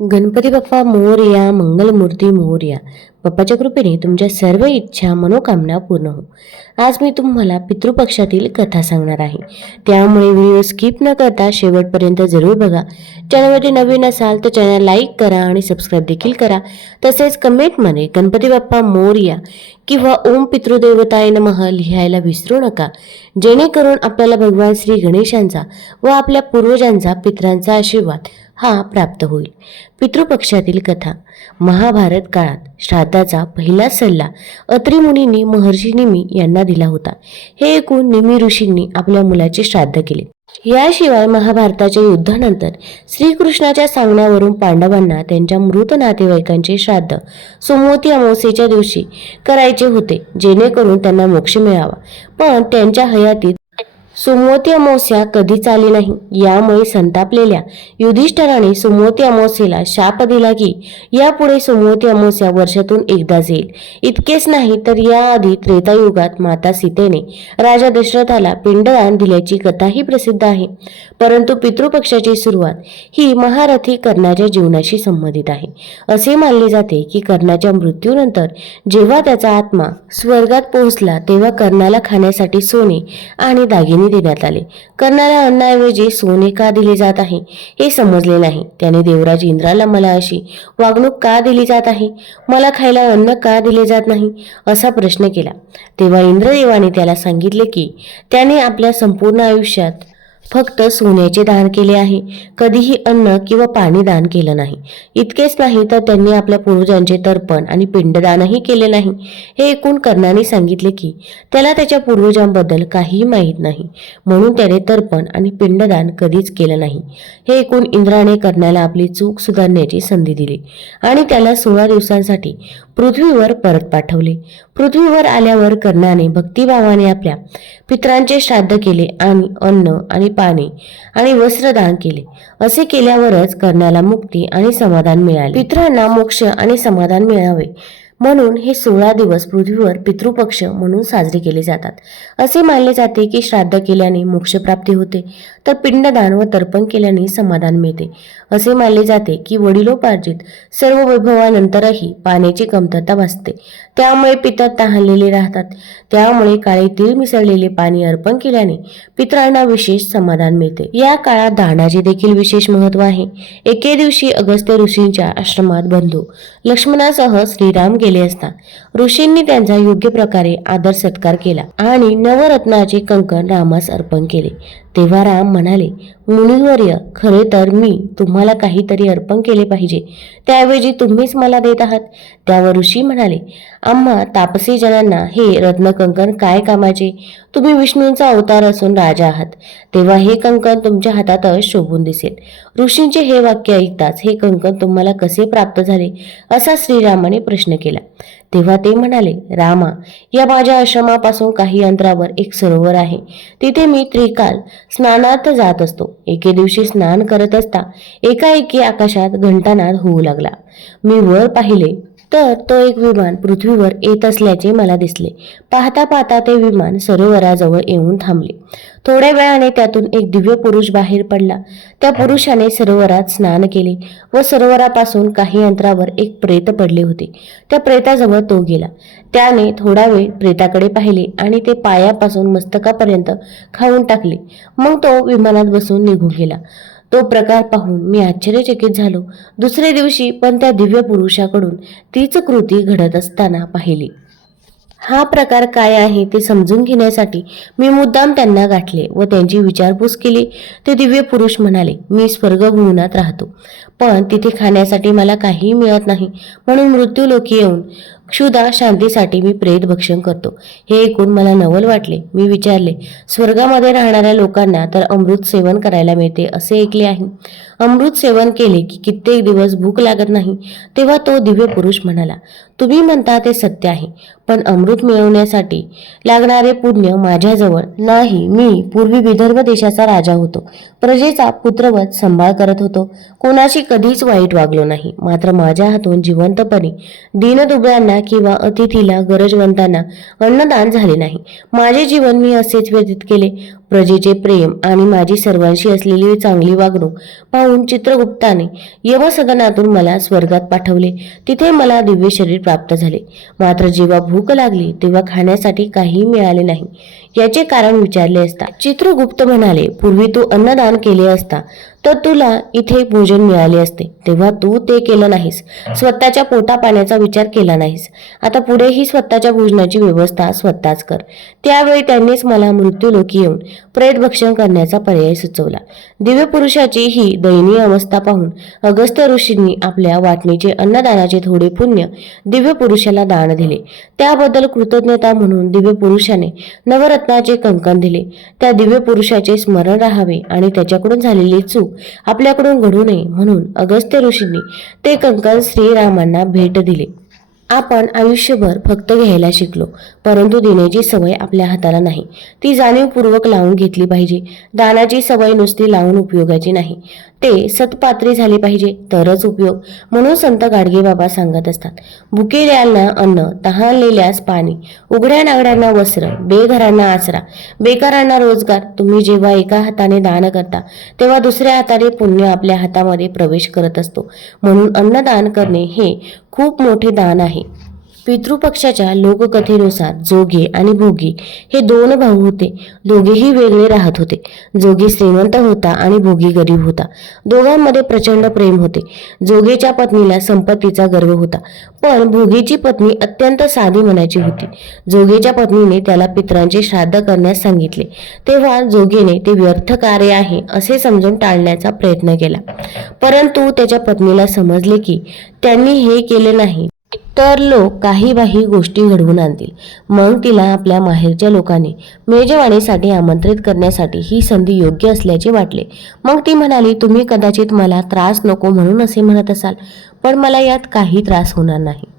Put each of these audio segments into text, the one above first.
गणपती बाप्पा मोरया मंगलमूर्ती मोरया. बाप्पाच्या कृपेने तुमच्या सर्व इच्छा मनोकामना पूर्ण हो आज मी तुम्हाला पितृपक्षातील कथा सांगणार आहे. त्यामुळे व्हिडिओ स्किप न करता शेवटपर्यंत जरूर बघा. चॅनलमध्ये नवीन असाल तर चॅनल लाईक करा आणि सबस्क्राईब देखील करा. तसेच कमेंटमध्ये गणपती बाप्पा मोरया किंवा ओम पितृदेवताय नमः लिहायला विसरू नका. जेणेकरून आपल्याला भगवान श्री गणेशांचा व आपल्या पूर्वजांचा पित्रांचा आशीर्वाद हा प्राप्त होईल. पितृपक्षातील कथा. महाभारत काळात श्राद्धाचा पहिला सल्ला अत्रिमुनींनी महर्षी निमी यांना दिला होता. हे ऐकून निमी ऋषींनी आपल्या मुलाचे श्राद्ध केले. याशिवाय महाभारताच्या युद्धानंतर श्रीकृष्णाच्या सांगण्यावरून पांडवांना त्यांच्या मृत नातेवाईकांचे श्राद्ध सोमवती अमावस्येच्या दिवशी करायचे होते जेणेकरून त्यांना मोक्ष मिळावा. पण त्यांच्या हयातीत सुमोती अमावस्या कधीच आली नाही. यामुळे संतापलेल्या युधिष्ठराने सोमवती अमावस्येला शाप दिला की यापुढे सोमवती अमावस्या वर्षातून एकदाच येईल इतकेच नाही तर याआधी त्रेतायुगात माता सीतेने राजा दशरथाला पिंडदान दिल्याची कथाही प्रसिद्ध आहे. परंतु पितृपक्षाची सुरुवात ही महारथी कर्णाच्या जीवनाशी संबंधित आहे. असे मानले जाते की कर्णाच्या मृत्यूनंतर जेव्हा त्याचा आत्मा स्वर्गात पोहोचला तेव्हा कर्णाला खाण्यासाठी सोने आणि दागिने देण्यात आले. कर्णाला अन्नाऐवजी सोने का दिले जात आहे हे समजले नाही. त्याने देवराज इंद्राला मला अशी वागणूक का दिली जात आहे? मला खायला अन्न का दिले जात नाही? असा प्रश्न केला. तेव्हा इंद्रदेवाने त्याला सांगितले की त्याने आपल्या संपूर्ण आयुष्यात फक्त सोन्याचे दान केले आहे. कधीही अन्न किंवा पाणी दान केलं नाही. इतकेच नाही तर त्यांनी आपल्या पूर्वजांचे तर्पण आणि पिंडदानही केले नाही. हे ऐकून कर्णाने सांगितले की त्याला त्याच्या पूर्वजांबद्दल काहीही माहीत नाही. म्हणून त्याने तर्पण आणि पिंडदान कधीच केलं नाही. हे ऐकून इंद्राने कर्णाला आपली चूक सुधारण्याची संधी दिली आणि त्याला सोळा दिवसांसाठी पृथ्वीवर परत पाठवले. पृथ्वीवर आल्यावर कर्णाने भक्तिभावाने आपल्या पित्रांचे श्राद्ध केले आणि अन्न आणि पाणी आणि वस्त्रदान केले. असे केल्यावरच कर्णाला मुक्ती आणि समाधान मिळाले. पित्रांना मोक्ष आणि समाधान मिळावे. म्हणून हे सोळा दिवस पृथ्वीवर पितृपक्ष म्हणून साजरे केले जातात. असे मानले जाते की श्राद्ध केल्याने मोक्षप्राप्ती होते तर पिंडदान व तर्पण केल्याने समाधान मिळते. असे मानले जाते की वडिलोपार्जित सर्व वैभवानंतरही पाण्याची कमतरता भासते. त्यामुळे पितर तहानलेले राहतात. त्यामुळे काळे तीळ मिसळलेले पाणी अर्पण केल्याने पितरांना विशेष समाधान मिळते. या काळात दानाचे देखील विशेष महत्त्व आहे. एके दिवशी अगस्त्य ऋषींच्या आश्रमात बंधू लक्ष्मणासह श्रीराम गेले असता. ऋषींनी त्यांचा योग्य प्रकारे आदर सत्कार केला आणि नवरत्नाचे कंकण रामास अर्पण केले. तेव्हा राम म्हणाले मुनिवर्य खरे तर मी तुम्हाला काहीतरी अर्पण केले पाहिजे. त्याऐवजी तुम्हीच मला देत आहात. त्यावर ऋषी म्हणाले आम्हा तापसी जनांना हे रत्नकंकण काय कामाचे? तुम्ही विष्णूंचा अवतार असून राजा आहात. तेव्हा हे कंकण तुमच्या हातातच शोभून दिसेल. ऋषींचे हे वाक्य ऐकताच हे कंकण तुम्हाला कसे प्राप्त झाले? असा श्रीरामाने प्रश्न केला. तेव्हा ते म्हणाले रामा या माझ्या आश्रमापासून काही अंतरावर एक सरोवर आहे. तिथे मी त्रिकाल स्नानात जात असतो. एके दिवशी स्नान करत असता एकाएकी आकाशात घंटानाद होऊ लागला. मी वर पाहिले तर तो एक विमान पृथ्वीवर येत असल्याचे मला दिसले. पाहता पाहता ते विमान सरोवराजवळ येऊन थांबले. थोड्या वेळाने त्यातून एक दिव्य पुरुष बाहेर पडला. त्या पुरुषाने सरोवरात स्नान केले व सरोवरापासून काही अंतरावर एक प्रेत पडले होते. त्या प्रेताजवळ तो गेला. त्याने थोडा वेळ प्रेताकडे पाहिले आणि ते पायापासून मस्तकापर्यंत खाऊन टाकले. मग तो विमानात बसून निघून गेला. तो प्रकार पाहून मी आश्चर्यचकित झालो. दुसऱ्या दिवशी पण त्या दिव्य पुरुषाकडून तीच कृती घडत असताना पाहिली. हा प्रकार काय आहे ते समजून घेण्यासाठी मी मुद्दाम त्यांना गाठले व त्यांची विचारपूस केली. ते दिव्य पुरुष म्हणाले मी स्वर्गभुवनात राहतो. पण तिथे खाण्यासाठी मला काहीही मिळत नाही. म्हणून मृत्यूलोकी येऊन क्षुदा शांतीसाठी मी प्रेत भक्षण करतो. हे ऐकून मला नवल वाटले. मी विचारले स्वर्गामध्ये राहणाऱ्या लोकांना तर अमृत सेवन करायला मिळते असे ऐकले आहे. अमृत सेवन केले की कित्येक दिवस भूक लागत नाही. तेव्हा तो दिव्य पुरुष म्हणाला तुम्ही म्हणता ते सत्य आहे पण अमृत मिळवण्यासाठी लागणारे पुण्य माझ्याजवळ नाही. मी पूर्वी विदर्भ देशाचा राजा होतो. प्रजेचा पुत्रवत सांभाळ करत होतो. कोणाशी कधीच वाईट वागलो नाही. मात्र माझ्या हातून जिवंतपणे दीनदुबळ्यांना किंवा अतिथीला गरजवंतांना अन्नदान झाले नाही. माझे जीवन मी असेच व्यतीत केले. प्रजेचे प्रेम आणि माझी सर्वांशी असलेली चांगली वागणूक पाहून चित्रगुप्ताने यमसदनातून मला स्वर्गात पाठवले. तिथे मला दिव्य शरीर प्राप्त झाले. मात्र जेव्हा भूक लागली तेव्हा खाण्यासाठी काहीही मिळाले नाही. याचे कारण विचारले असता चित्रगुप्त म्हणाले पूर्वी तू अन्नदान केले असता तर तुला इथे भोजन मिळाले असते. तेव्हा तू ते केलं नाहीस. स्वतःच्या पोटा पाण्याचा विचार केला नाहीस. आता पुढेही स्वतःच्या भोजनाची व्यवस्था स्वतःच कर. त्यावेळी त्यांनीच मला मृत्यूलोकी येऊन प्रेत भक्षण करण्याचा पर्याय सुचवला. दिव्य पुरुषाची ही दयनीय अवस्था पाहून अगस्त्य ऋषींनी आपल्या वाटणीचे अन्नदानाचे थोडे पुण्य दिव्य पुरुषाला दान दिले. त्याबद्दल कृतज्ञता म्हणून दिव्य पुरुषाने नवरत्नाचे कंकण दिले. त्या दिव्य पुरुषाचे स्मरण राहावे आणि त्याच्याकडून झालेली चूक आपल्याकडून घडू नये म्हणून अगस्त्य ऋषींनी ते कंकण श्रीरामांना भेट दिले. आपण आयुष्यभर फक्त घ्यायला शिकलो परंतु देण्याची सवय आपल्या हाताला नाही. ती जाणीवपूर्वक लावून घेतली पाहिजे. दानाची सवय नुसती लावून उपयोगाची नाही. ते सतपात्री झाले पाहिजे तरच उपयोग म्हणून संत गाडगे बाबा सांगत असतात. भुकेल्याला अन्न तहानलेल्यास पाणी उघड्या नागड्यांना वस्त्र बेघरांना आसरा बेकारांना रोजगार तुम्ही जेव्हा एका हाताने दान करता तेव्हा दुसऱ्या हाताने पुण्य आपल्या हातामध्ये प्रवेश करत असतो. म्हणून अन्नदान करणे हे खूप मोठे दान आहे. पितृपक्षाच्या लोककथेनुसार जोगे आणि भोगी हे दोन भाऊ होते. दोघेही वेगळे राहत होते. जोगी श्रीमंत होता आणि भोगी गरीब होता. दोघांमध्ये प्रचंड प्रेम होते. जोगेच्या पत्नीला संपत्तीचा गर्व होता. पण भोगीची पत्नी अत्यंत साधी मनाची होती. जोगेच्या पत्नीने त्याला पित्रांचे श्राद्ध करण्यास सांगितले. तेव्हा जोगेने ते व्यर्थ कार्य आहे असे समजून टाळण्याचा प्रयत्न केला. परंतु त्याच्या पत्नीला समजले की त्यांनी हे केले नाही. तर लोक काही बाही गोष्टी घडवून आणतील. मग तिला आपल्या माहेरच्या लोकांनी मेजवाणीसाठी आमंत्रित करण्यासाठी ही संधी योग्य असल्याचे वाटले. मग ती म्हणाली तुम्ही कदाचित मला त्रास नको म्हणून असे म्हणत असाल पण मला यात काही त्रास होणार नाही.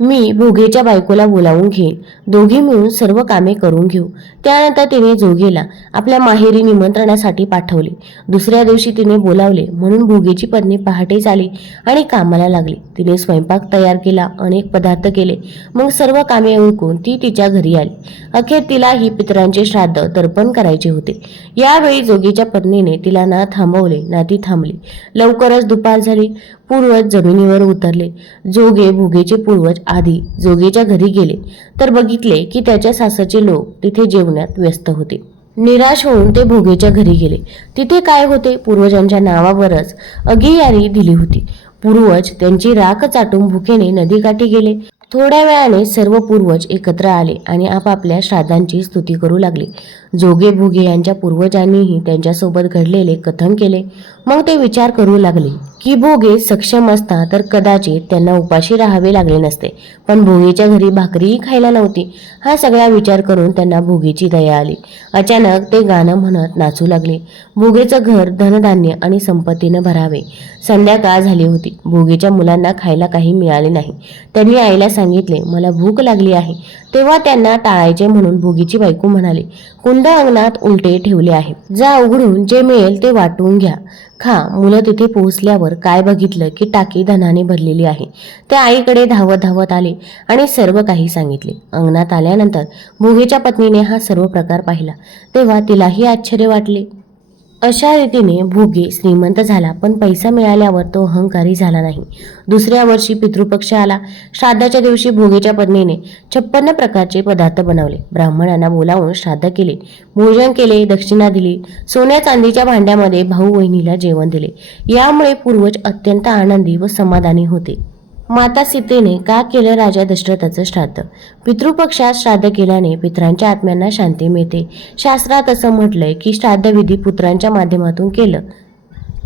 मी भोगेच्या बायकोला बोलावून घेईन. दोघी मिळून सर्व कामे करून घेऊ. त्यानंतर तिने जोगेला आपल्या माहेरी निमंत्रणासाठी पाठवले. दुसऱ्या दिवशी तिने बोलावले म्हणून भोगेची पत्नी पहाटेच आली आणि कामाला लागली. तिने स्वयंपाक तयार केला अनेक पदार्थ केले. मग सर्व कामे उरकून ती तिच्या घरी आली. अखेर तिला ही पितरांचे श्राद्ध तर्पण करायचे होते. यावेळी जोगीच्या पत्नीने तिला ना थांबवले ना ती थांबली. लवकरच दुपार झाली. पूर्वज जमिनीवर उतरले. जोगे भोगेचे पूर्वज आधी जोगेच्या घरी गेले. तर बघितले की त्याच्या सासाचे लोक तिथे जेवण्यात व्यस्त होते. निराश होऊन ते भोगेच्या घरी गेले. तिथे काय होते? पूर्वजांच्या नावावरच अगियारी दिली होती. पूर्वज त्यांची राख चाटून भुकेने नदीकाठी गेले. थोड्या वेळाने सर्व पूर्वज एकत्र आले आणि आपापल्या श्राद्धांची स्तुती करू लागले. जोगे भोगे यांच्या पूर्वजांनीही त्यांच्यासोबत घडलेले कथन केले. मग ते विचार करू लागले की भोगे सक्षम असता तर कदाचित त्यांना उपाशी राहावे लागले नसते. पण भोगीच्या घरी भाकरीही खायला नव्हती. हा सगळा विचार करून त्यांना भोगेची दया आली. अचानक ते गाणं म्हणत नाचू लागले. भोगेचं घर धनधान्य आणि संपत्तीनं भरावे. संध्याकाळ झाली होती. भोगीच्या मुलांना खायला काही मिळाले नाही. त्यांनी आईला सांगितले मला भूक लागली आहे. तेव्हा त्यांना टाळायचे म्हणून भोगीची बायको म्हणाली थंड अंगणात उलटे ठेवले आहे. जा उघडून जे मिळेल ते वाटून घ्या. खा मुलं तिथे पोहोचल्यावर काय बघितलं की टाकी धनाने भरलेली आहे. ते आईकडे धावत धावत आले आणि सर्व काही सांगितले. अंगणात आल्यानंतर भोगेच्या पत्नीने हा सर्व प्रकार पाहिला. तेव्हा तिलाही आश्चर्य वाटले. अशा रीतीने भोगे श्रीमंत झाला पण पैसा मिळाल्यावर तो अहंकारी झाला नाही. दुसऱ्या वर्षी पितृपक्ष आला. श्राद्धाच्या दिवशी भोगेच्या पत्नीने छप्पन्न प्रकारचे पदार्थ बनवले. ब्राह्मणांना बोलावून श्राद्ध केले. भोजन केले दक्षिणा दिली. सोन्या चांदीच्या भांड्यामध्ये भाऊ वहिनीला जेवण दिले. यामुळे पूर्वज अत्यंत आनंदी व समाधानी होते. माता सीतेने का केलं राजा दशरथाचं श्राद्ध पितृपक्षात श्राद्ध केल्याने पितरांच्या आत्म्यांना शांती मिळते. शास्त्रात असं म्हटलंय की श्राद्धविधी पुत्रांच्या माध्यमातून केलं.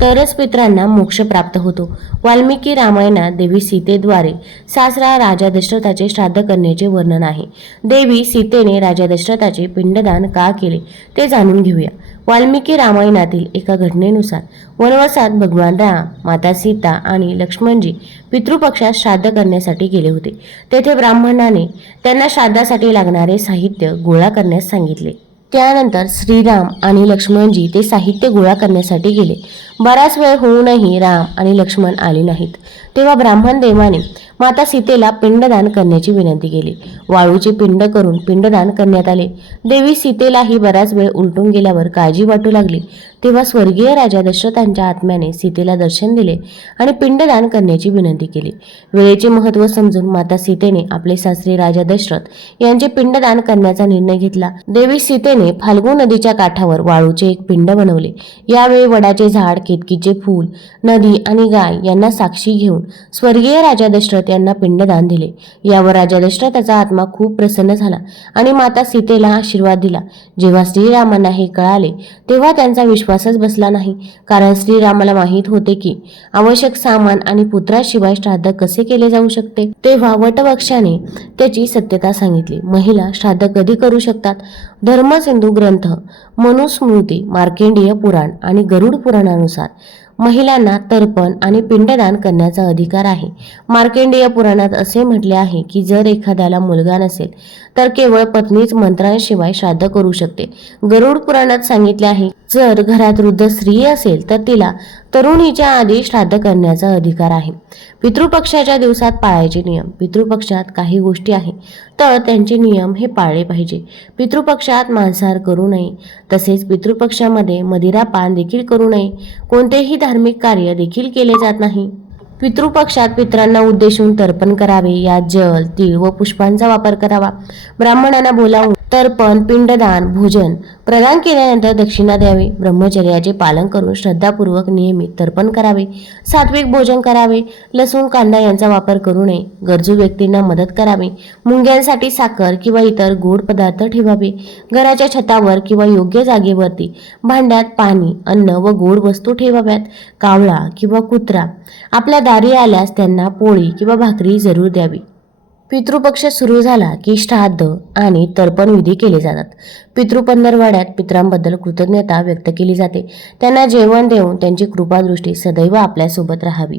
तरच पितरांना मोक्ष प्राप्त होतो. वाल्मिकी रामायणात देवी सीतेद्वारे सासरा राजा दशरथाचे श्राद्ध करण्याचे वर्णन आहे. देवी सीतेने राजा दशरथाचे पिंडदान का केले ते जाणून घेऊया. वाल्मिकी रामायणातील एका घटनेनुसार वनवासात भगवान राम माता सीता आणि लक्ष्मणजी पितृपक्षात श्राद्ध करण्यासाठी गेले होते. तेथे ब्राह्मणाने त्यांना श्राद्धासाठी लागणारे साहित्य गोळा करण्यास सांगितले. त्यानंतर श्रीराम आणि लक्ष्मणजी ते साहित्य गोळा करण्यासाठी गेले. बराच वेळ होऊनही राम आणि लक्ष्मण आले नाहीत. तेव्हा ब्राह्मण देवाने माता सीतेला पिंडदान करण्याची विनंती केली. वाळूचे पिंड करून पिंडदान करण्यात आले. देवी सीतेलाही बराच वेळ उलटून गेल्यावर काळजी वाटू लागली. तेव्हा स्वर्गीय राजा दशरथांच्या आत्म्याने सीतेला दर्शन दिले आणि पिंडदान करण्याची विनंती केली. वेळेचे महत्त्व समजून माता सीतेने आपले सासरे राजा दशरथ यांचे पिंडदान करण्याचा निर्णय घेतला. देवी सीतेने फाल्गू नदीच्या काठावर वाळूचे एक पिंड बनवले. यावेळी वडाचे झाड केतकीचे फूल नदी आणि गाय यांना साक्षी घेऊन स्वर्गीय राजा दशरथ यांना पिंडदान दिले. यावर राजा दशरथाचा आत्मा खूप प्रसन्न झाला आणि माता सीतेला आशीर्वाद दिला. जेव्हा श्रीरामांना हे कळाले तेव्हा त्यांचा विश्वासच बसला नाही. कारण श्रीरामाला माहीत होते की आवश्यक सामान आणि पुत्राशिवाय श्राद्ध कसे केले जाऊ शकते? तेव्हा वटवक्षाने त्याची सत्यता सांगितली. महिला श्राद्ध कधी करू शकतात? धर्मसिंधू ग्रंथ मनुस्मृती मार्केंडीय पुराण आणि गरुड पुराणानुसार. महिलांना तर्पण आणि पिंडदान करण्याचा अधिकार आहे. मार्केंडेय पुराणात असे म्हटले आहे की जर एखाद्याला मुलगा नसेल तर केवळ पत्नीच मंत्रांशिवाय श्राद्ध करू शकते. गरुड पुराणात सांगितले आहे जर घरात वृद्ध स्त्री असेल तर तिला तरुणीच्या आधी श्राद्ध करण्याचा अधिकार आहे. पितृपक्षाच्या दिवसात पाळायचे नियम. पितृपक्षात काही गोष्टी आहे तर त्यांचे नियम हे पाळले पाहिजे. पितृपक्षात मांसाहार करू नये तसेच पितृपक्षामध्ये मदिरा पान देखील करू नये. कोणतेही धार्मिक कार्य देखील केले जात नाही. पितृपक्षात पित्रांना उद्देशून तर्पण करावे. यात जल तीळ व पुष्पांचा वापर करावा. ब्राह्मणांना बोलावून तर्पण पिंडदान भोजन प्रदान केल्यानंतर दक्षिणा द्यावी. ब्रह्मचर्याचे पालन करून श्रद्धापूर्वक नियमित तर्पण करावे. सात्विक भोजन करावे. लसूण कांदा यांचा वापर करू नये. गरजू व्यक्तींना मदत करावी. मुंग्यांसाठी साखर किंवा इतर गोड पदार्थ ठेवावे. घराच्या छतावर किंवा योग्य जागेवरती भांड्यात पाणी अन्न व गोड वस्तू ठेवाव्यात. कावळा किंवा कुत्रा. आपल्या दारी आल्यास त्यांना पोळी किंवा भाकरी जरूर द्यावी. पितृपक्ष सुरू झाला की श्राद्ध आणि तर्पण विधी केले जातात. पितृपंधरवाड्यात पित्रांबद्दल कृतज्ञता व्यक्त केली जाते. त्यांना जेवण देऊन त्यांची कृपादृष्टी सदैव आपल्यासोबत राहावी.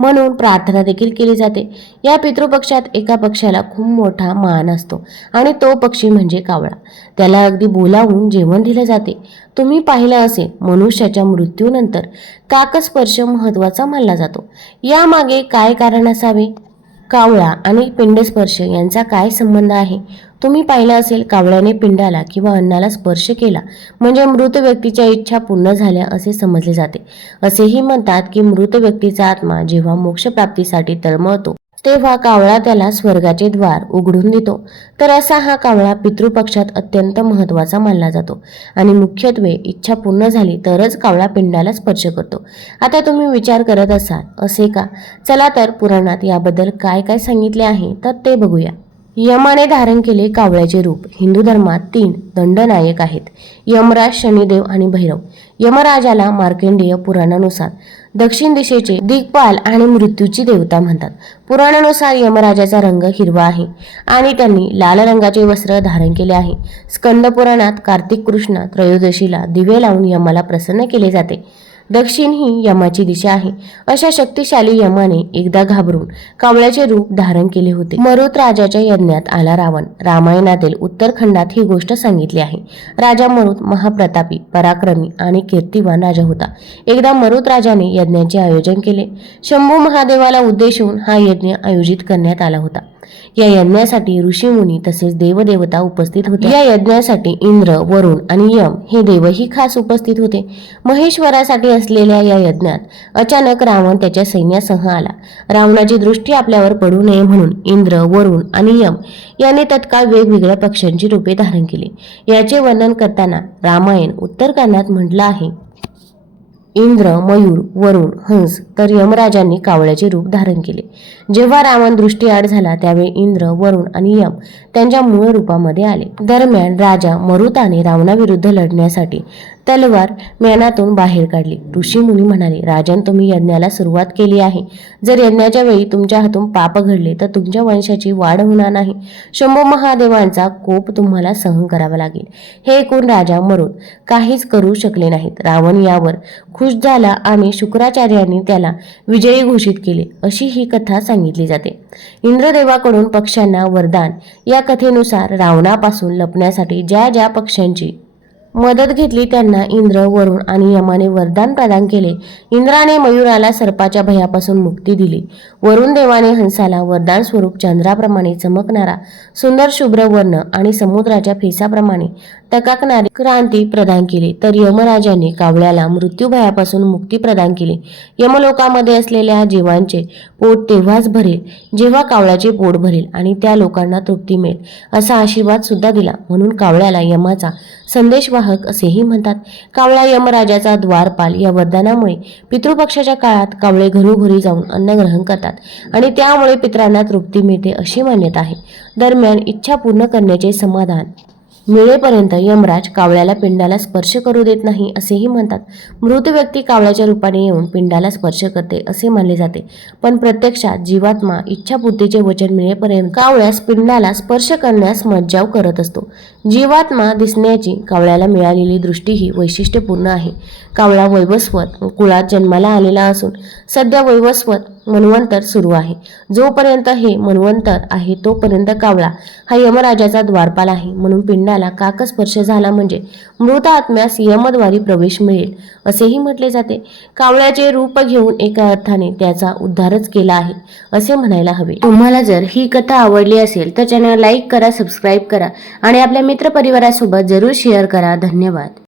म्हणून प्रार्थना देखील केली जाते. या पितृपक्षात एका पक्षाला खूप मोठा मान असतो आणि तो पक्षी म्हणजे कावळा. त्याला अगदी बोलावून जेवण दिले जाते. तुम्ही पाहिलं असेल मनुष्याच्या मृत्यूनंतर काकस्पर्श महत्त्वाचा मानला जातो. यामागे काय कारण असावे? कावळा आणि पिंडस्पर्श यांचा काय संबंध आहे? तुम्ही पाहिलं असेल कावळ्याने पिंडाला किंवा अन्नाला स्पर्श केला म्हणजे मृत व्यक्तीच्या इच्छा पूर्ण झाल्या असे समजले जाते. असेही म्हणतात की मृत व्यक्तीचा आत्मा जेव्हा मोक्षप्राप्तीसाठी तळमळतो तेव्हा कावळा त्याला स्वर्गाचे द्वार उघडून देतो. तर असा हा कावळा पितृपक्षात अत्यंत महत्त्वाचा मानला जातो. आणि मुख्यत्वे इच्छा पूर्ण झाली तरच कावळा पिंडाला स्पर्श करतो. आता तुम्ही विचार करत असाल असे का? चला तर पुराणात याबद्दल काय काय सांगितले आहे तर ते बघूया. यमाने धारण केले कावळ्याचे रूप. हिंदू धर्मात तीन दंडनायक आहेत. यमराज शनिदेव आणि भैरव. यमराजाला मार्केंडेय पुराणानुसार दक्षिण दिशेचे दिग्पाल आणि मृत्यूची देवता म्हणतात. पुराणानुसार यमराजाचा रंग हिरवा आहे आणि त्यांनी लाल रंगाचे वस्त्र धारण केले आहे. स्कंद पुराणात कार्तिक कृष्ण त्रयोदशीला दिवे लावून यमाला प्रसन्न केले जाते. दक्षिण ही यमाची दिशा आहे. अशा शक्तिशाली यमाने एकदा घाबरून कावळ्याचे रूप धारण केले होते. मरुत राजाच्या यज्ञात आला रावण. रामायणातील उत्तरखंडात ही गोष्ट सांगितली आहे. राजा मरुत महाप्रतापी पराक्रमी आणि कीर्तिवान राजा होता. एकदा मरुत राजाने यज्ञाचे आयोजन केले. शंभू महादेवाला उद्देशून हा यज्ञ आयोजित करण्यात आला होता. या यज्ञासाठी ऋषीमुनी तसेच देवदेवता उपस्थित होते. या यज्ञासाठी इंद्र वरुण आणि यम हे देवही खास उपस्थित होते. महेश्वरासाठी असलेल्या या यज्ञात अचानक रावण त्याच्या सैन्यासह आला. रावणाची दृष्टी आपल्यावर पडू नये म्हणून इंद्र वरुण आणि यम यांनी तत्काळ वेगवेगळ्या पक्ष्यांची रूपे धारण केली. याचे वर्णन करताना रामायण उत्तरकांडात म्हटलं आहे. इंद्र मयूर वरुण हंस तर यमराजांनी कावळ्याचे रूप धारण केले. जेव्हा रावण दृष्टीआड झाला त्यावेळी इंद्र वरुण आणि यम त्यांच्या मूळ रूपामध्ये आले. दरम्यान राजा मरुताने रावणाविरुद्ध लढण्यासाठी तलवार मेनातून बाहेर काढली. ऋषी मुनी म्हणाले राजन तुम्ही यज्ञाला सुरुवात केली आहे. जर यज्ञाच्या वेळी तुमच्या हातून पाप घडले तर तुमच्या वंशाची वाढ होणार नाही. शंभू महादेवांचा कोप तुम्हाला सहन करावा लागेल. हे ऐकून राजा मरुत काहीच करू शकले नाहीत. रावण यावर खुश झाला आणि शुक्राचार्यांनी त्याला विजयी घोषित केले अशी ही कथा सांगितली जाते. इंद्रदेवाकडून पक्ष्यांना वरदान. या कथेनुसार रावणापासून लपण्यासाठी ज्या ज्या पक्ष्यांची मदत घेतली त्यांना इंद्र वरुण आणि यमाने वरदान प्रदान केले. इंद्राने मयुराला सर्पाच्या भयापासून मुक्ती दिली. वरुण देवाने हंसाला वरदान स्वरूप चंद्राप्रमाणे चमकणारा सुंदर शुभ्र वर्ण आणि समुद्राच्या फेसाप्रमाणे तकाकणारी क्रांती प्रदान केली. तर यमराजाने कावळ्याला मृत्यू भयापासून मुक्ती प्रदान केली. यमलोकामध्ये असलेल्या जीवांचे पोट तेव्हाच भरेल जेव्हा कावळ्याचे पोट भरेल आणि त्या लोकांना तृप्ती मिळेल असा आशीर्वाद सुद्धा दिला. म्हणून कावळ्याला यमाचा संदेश वाहक असेही म्हणतात. कावळा यमराजाचा द्वारपाल या वरदानामुळे पितृपक्षाच्या काळात कावळे घरोघरी जाऊन अन्न ग्रहण करतात आणि त्यामुळे पितरांना तृप्ती मिळते अशी मान्यता आहे. दरम्यान इच्छा पूर्ण करण्याचे समाधान मिळेपर्यंत यमराज कावळ्याला पिंडाला स्पर्श करू देत नाही असेही म्हणतात. मृत व्यक्ती कावळ्याच्या रूपाने येऊन पिंडाला स्पर्श करते असे मानले जाते. पण प्रत्यक्षात जीवात्मा इच्छापूर्तीचे वचन मिळेपर्यंत कावळ्यास पिंडाला स्पर्श करण्यास मज्जाव करत असतो. जीवात्मा दिसण्याची कावळ्याला मिळालेली दृष्टी ही वैशिष्ट्यपूर्ण आहे. कावळा वैवस्वत कुळात जन्माला आलेला असून सध्या वैवस्वत मन्वंतर सुरू आहे. जोपर्यंत हे मन्वंतर आहे तोपर्यंत कावळा हा यमराजाचा द्वारपाल आहे. म्हणून पिंडाला काकस्पर्श झाला म्हणजे मृत आत्म्यास यमद्वारी प्रवेश मिळेल असेही म्हटले जाते. कावळ्याचे रूप घेऊन एका अर्थाने त्याचा उद्धारच केला आहे असे म्हणायला हवे. तुम्हाला जर ही कथा आवडली असेल तर चॅनल लाईक करा सबस्क्राईब करा आणि आपल्या मित्रपरिवारासोबत जरूर शेअर करा. धन्यवाद.